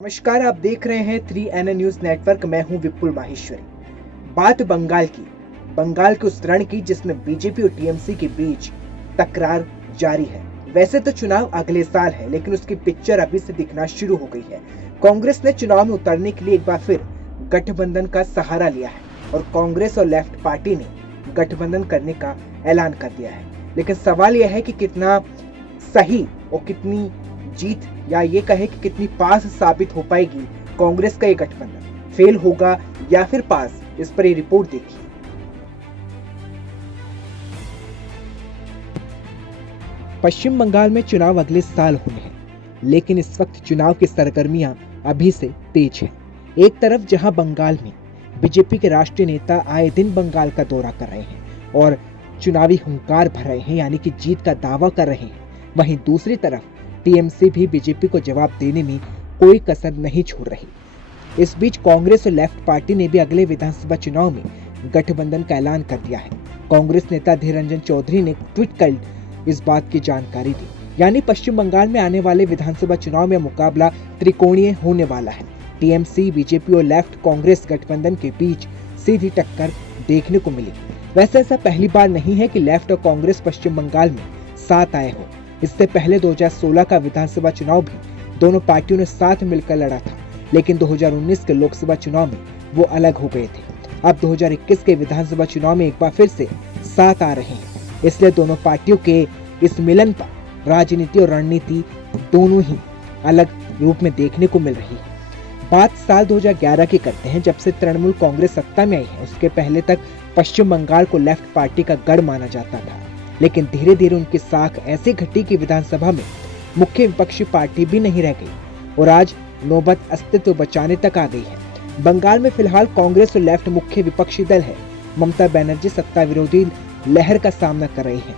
नमस्कार, आप देख रहे हैं 3NN न्यूज नेटवर्क। मैं हूं विपुल माहेश्वरी। बात बंगाल की, बंगाल के उस रण की जिसमें बीजेपी और टीएमसी के बीच तकरार जारी है। वैसे तो चुनाव अगले साल है, लेकिन उसकी पिक्चर अभी से दिखना शुरू हो गई है। कांग्रेस ने चुनाव में उतरने के लिए एक बार फिर गठबंधन का सहारा लिया है और कांग्रेस और लेफ्ट पार्टी ने गठबंधन करने का ऐलान कर दिया है। लेकिन सवाल यह है कि कितना सही और कितनी जीत या ये कहे कि कितनी पास साबित हो पाएगी कांग्रेस का ये गठबंधन, फेल होगा या फिर पास। इस पर ये रिपोर्ट देखिए। पश्चिम बंगाल में चुनाव अगले साल होने हैं, लेकिन इस वक्त चुनाव की सरगर्मियां अभी से तेज हैं। एक तरफ जहां बंगाल में बीजेपी के राष्ट्रीय नेता आए दिन बंगाल का दौरा कर रहे हैं और चुनावी हुंकार भर रहे हैं, यानी कि जीत का दावा कर रहे हैं, वहीं दूसरी तरफ टीएमसी भी बीजेपी को जवाब देने में कोई कसर नहीं छोड़ रही। इस बीच कांग्रेस और लेफ्ट पार्टी ने भी अगले विधानसभा चुनाव में गठबंधन का ऐलान कर दिया है। कांग्रेस नेता धीर रंजन चौधरी ने ट्वीट कर इस बात की जानकारी दी, यानी पश्चिम बंगाल में आने वाले विधानसभा चुनाव में मुकाबला त्रिकोणीय होने वाला है। टीएमसी, बीजेपी और लेफ्ट कांग्रेस गठबंधन के बीच सीधी टक्कर देखने को मिली। वैसे ऐसा पहली बार नहीं है कि लेफ्ट और कांग्रेस पश्चिम बंगाल में साथ आए हो। इससे पहले 2016 का विधानसभा चुनाव भी दोनों पार्टियों ने साथ मिलकर लड़ा था, लेकिन 2019 के लोकसभा चुनाव में वो अलग हो गए थे। अब 2021 के विधानसभा चुनाव में एक बार फिर से साथ आ रहे हैं। इसलिए दोनों पार्टियों के इस मिलन पर राजनीति और रणनीति दोनों ही अलग रूप में देखने को मिल रही है। बात साल 2011 की करते हैं, जब से तृणमूल कांग्रेस सत्ता में आई है। उसके पहले तक पश्चिम बंगाल को लेफ्ट पार्टी का गढ़ माना जाता था, लेकिन धीरे धीरे उनकी साख ऐसी घटी कि विधानसभा में मुख्य विपक्षी पार्टी भी नहीं रह गई और आज नौबत अस्तित्व बचाने तक आ गई है। बंगाल में फिलहाल कांग्रेस और लेफ्ट मुख्य विपक्षी दल है। ममता बनर्जी सत्ता विरोधी लहर का सामना कर रही है।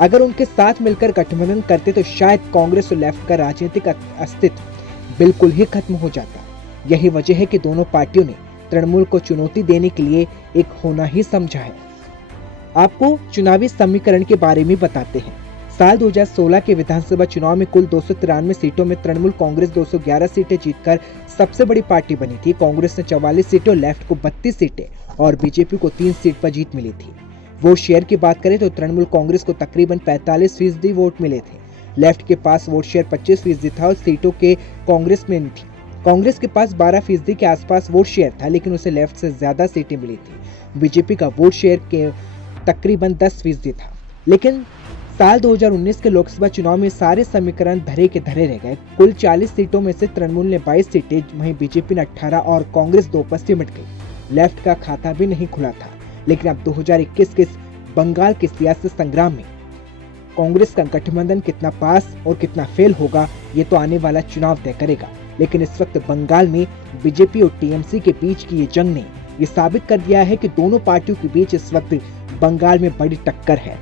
अगर उनके साथ मिलकर गठबंधन करते तो शायद कांग्रेस और लेफ्ट का राजनीतिक अस्तित्व बिल्कुल ही खत्म हो जाता। यही वजह है कि दोनों पार्टियों ने तृणमूल को चुनौती देने के लिए एक होना ही समझा है। आपको चुनावी समीकरण के बारे में बताते हैं। साल 2016 के विधानसभा चुनाव में कुल 293 सीटों में तृणमूल कांग्रेस 211 सीटें जीतकर सबसे बड़ी पार्टी बनी थी। कांग्रेस ने 44 सीटें और लेफ्ट को 32 सीटें और बीजेपी को 3 सीट पर जीत मिली थी। वोट शेयर की बात करें तो तृणमूल कांग्रेस को तकरीबन 45% वोट मिले थे। लेफ्ट के पास वोट शेयर 25% था और सीटों के कांग्रेस में थी। कांग्रेस के पास 12% के आसपास वोट शेयर था, लेकिन उसे लेफ्ट से ज्यादा सीटें मिली थी। बीजेपी का वोट शेयर के तकरीबन 10% था। लेकिन साल 2019 के लोकसभा चुनाव में सारे समीकरण धरे के धरे रह गए। कुल 40 सीटों में से तृणमूल ने 22 सीटें, वहीं बीजेपी ने 18 और कांग्रेस 2 पर सिमट गई। लेफ्ट का खाता भी नहीं खुला था। लेकिन अब 2021 के बंगाल के सियासी संग्राम में कांग्रेस का गठबंधन कितना पास और कितना फेल होगा, ये तो आने वाला चुनाव तय करेगा। लेकिन इस वक्त बंगाल में बीजेपी और टीएमसी के बीच की ये जंग ने ये साबित कर दिया है कि दोनों पार्टियों के बीच इस वक्त बंगाल में बड़ी टक्कर है।